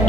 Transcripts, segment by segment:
We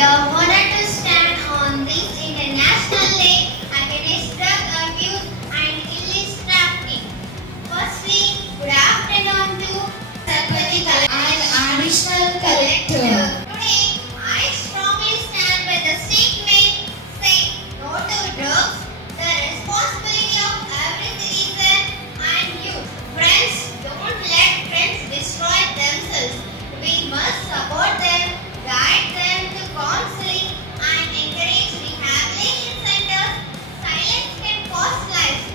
are honored to stand on this International Day Against Drug Abuse and Illicit Trafficking. Firstly, good afternoon to Sarpati and Additional Collector. Today, I strongly stand by the statement saying no to drugs, the responsibility of every citizen and youth. Friends, don't let friends destroy themselves. We must support them, guide them to counseling and encourage rehabilitation centers. Silence can cost lives.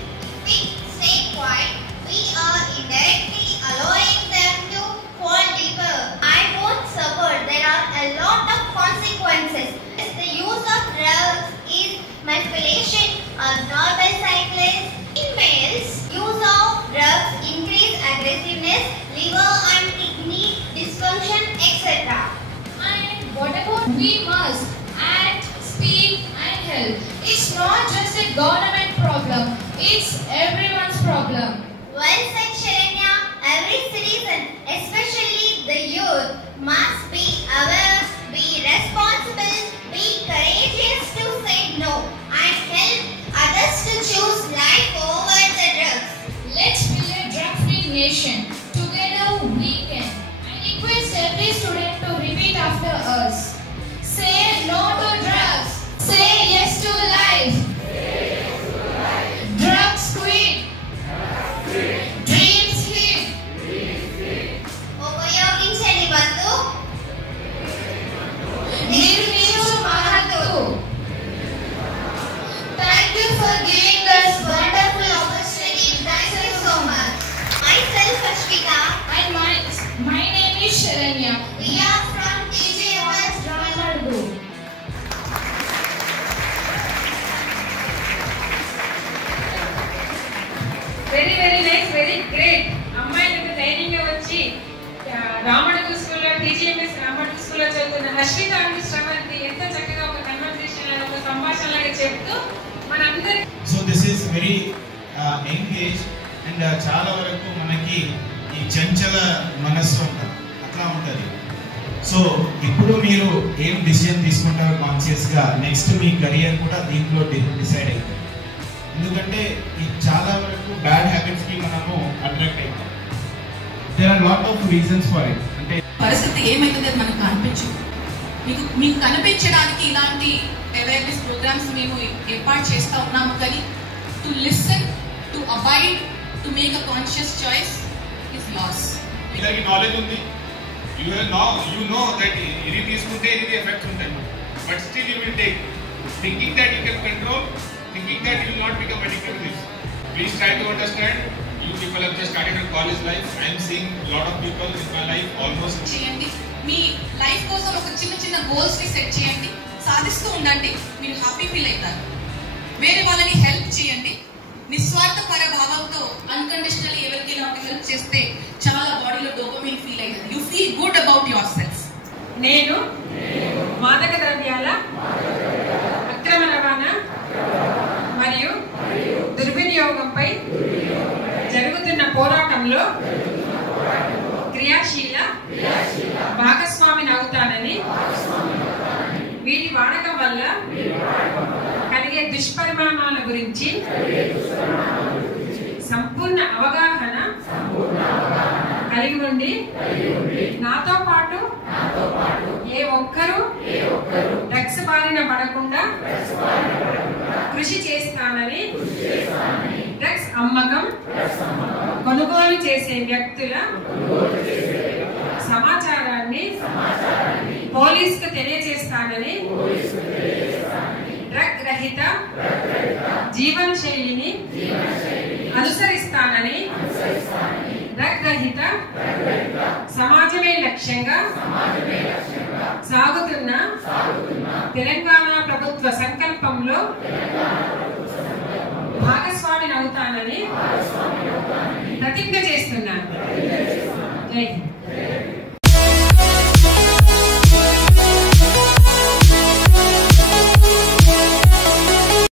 If we stay quiet, we are indirectly allowing them to fall deeper. I won't support. There are a lot of consequences. The use of drugs is manipulation ignored by cyclists. In males, use of drugs increase aggressiveness, liver and kidney dysfunction, etc. And what about we must act, speak and help? It's not just a government problem, it's everyone's problem. Well said, Sharanya. Every citizen, especially the youth, must be aware, be responsible, be courageous to say no and help others to choose life over the drugs. Let's build a drug-free nation. Together we can. I request every student to repeat after us. Say no to drugs. Say yes to life. Drugs quit. Dreams hit. ఉపయోగించండి వద్దు, నిర్మించు మహత్తు. Thank you for giving us wonderful opportunity. Thank you so much. Myself, Ashvika. And my name is Sharanya. We are from TJS Ramardu. Very nice, very great. అమ్మాయిలకు ధైర్యంగా వచ్చి రామడుగు స్కూల్లో టీజీఎంఎస్ రామడుగు స్కూల్లో చదువుతున్న హర్షిత అండ్ శ్రవంతి ఎంత చక్కగా ఒక కన్వర్సేషన్ ఒక సంభాషణలాగా చెప్తూ మనందరి so this is very engage and చాలా వరకు మనకి ఈ చంచల మనస్సు ఉంటుంది, అట్లా ఉంటుంది. సో ఇప్పుడు మీరు ఏం డిసిజన్ తీసుకుంటారో కాన్షియస్గా నెక్స్ట్ మీ కెరియర్ కూడా దీంట్లో డిసైడ్ అవుతుంది. ఎందుకంటే ఈ చాలా వరకు బ్యాడ్ హ్యాబిట్స్కి మనము అట్రాక్ట్ అవుతాం. There are lot of reasons for it. అంటే పరిస్థితి ఏమైతుంది మనకు కనిపించు, మీకు కనిపించడానికి ఇలాంటి అవేర్నెస్ ప్రోగ్రామ్స్ మేము ఏర్పాటు చేస్తూ ఉన్నాము. కానీ to listen, to abide, to make a conscious choice is loss. ఇలాంటి నాలెడ్జ్ ఉంది, యూ నో దట్ ఇది తీసుకుంటే ఇది ఎఫెక్ట్స్ ఉంటాయి, but still you will take, thinking that you can control, thinking that you will not become addicted to this. Please try to understand. You people have just started your college life. I am seeing a lot of people in my life almost. చేయండి, మీ లైఫ్ కోసం ఒక చిన్న గోల్స్ ని సెట్ చేయండి, సాధిస్తూ ఉండండి, మీరు happy feel అవుతారు. వేరే వాళ్ళని హెల్ప్ చేయండి, నిస్వార్థపర భావంతో అన్కండిషనల్లీ ఎవరికైనా ఒక హెల్ప్ చేస్తే చాలా బాడీలో డోపమైన్ ఫీల్ అవుతుంది. You feel good about your self. నేను మాదక ద్రవ్యాల అక్రమ రవాణా మరియు గురించి సంపూర్ణ అవగాహన కలిగి ఉండి నాతో పాటు ఏ ఒక్కరూ డ్రగ్స్ బారిన పడకుండా కృషి చేస్తానని డ్రగ్స్ అమ్మకం కొనుగోలు చేసే వ్యక్తుల సమాచారాన్ని పోలీసుకు తెలియజేస్తానని డ్రగ్ రహిత జీవన శైలిని అనుసరిస్తానని డ్రగ్ రహిత సమాజమే లక్ష్యంగా సాగుతున్న తెలంగాణ ప్రభుత్వ సంకల్పంలో భాగస్వామిని అవుతానని ప్రతిజ్ఞ చేస్తున్నాను. జై హింద్.